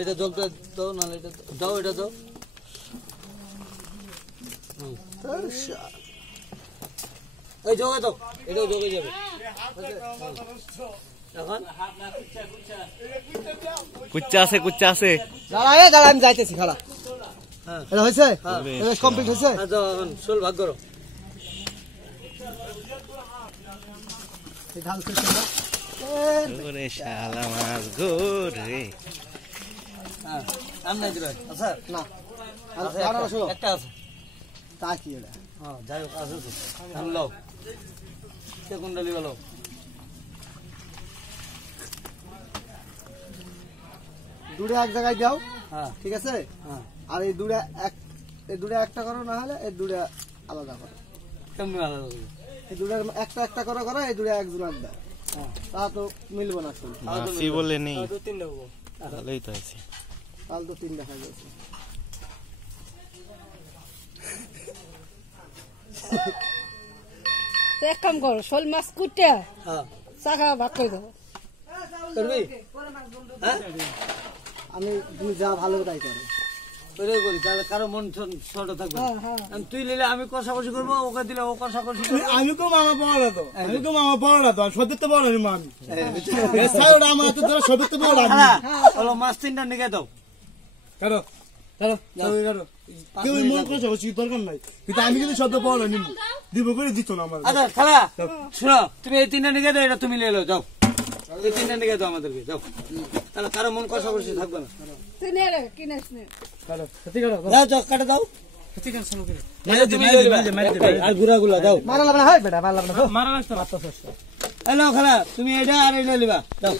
এটা জলটা দাও না, এটা দাও, এটা দাও। এই যোগে দাও, এটাও যোগে যাবে এখন। কুচ্চা আছে, কুচ্চা আছে। দাঁড়া দাঁড়া, আমি যাইতেছি খালা। হ্যাঁ এটা হয়েছে, কমপ্লিট হয়েছে। এখন শোল ভাগ করো। শালা মাছ ঘুরে। হ্যাঁ আম নাই দিবে আচ্ছা না একটা আছে তা কি এটা? হ্যাঁ যাই হোক আছে তো ধান লাও, সে কুণ্ডলি গেল। দুটো এক জায়গায় দাও, হ্যাঁ ঠিক আছে। হ্যাঁ আর এই দুটো একটা করো, না হলে এই দুটো আলাদা করো। কেমনি আলাদা করবে? এই দুটো একটা করো, এই দুটো একজনের দাও, তা তো মিলবো না। শুন মাছি বলে নেই, ভালোই তো আছে। তাহলে তো 3 দেখা গেছে। এক কাম করো, শোল মাছ কুটে হ্যাঁ চাকা ভাগ করে দেবো। করবি? হ্যাঁ তুমি যা ভালো তাই করো। ওইটাই করি, তাহলে কারো মন ছোট থাকবে না। তুই নিলে আমি কষাকষি করবো, ওকে দিলে ও কষাকষি করবে। আমি কো মামা বড় না তো, আমি কো মামা বড় না তো, সদর তো বড় না আমি। আমার তো ধরো সদর তো বড় আমি। হলো মাছ 3টা নিয়ে দাও। কারো কারো কারো কেউ মন করে সবজি দরকার নাই, কিন্তু আমি কিন্তু সদর বড় নিব দিব করে দিত না আমার। আচ্ছা খালা শোনো, তুমি এই 3টা নিয়ে দাও, এটা তুমি নিয়ে এলো যাও। এই 3টা নিয়ে দাও আমাদেরকে, যাও। তাহলে কারো মন কষাকষি থাকবে না। তুই নে রে, কিনিস নে। কারো সত্যি কারো যাও যাও, কাটে দাও। সত্যি কারো শুনো করে আর গুড়াগুলা দাও। মারা লাগবে না, হয় বেটা মারা লাগবে না। মারা লাগতো না। হ্যালো খালা, তুমি এটা আর এটা নিবা, দাও।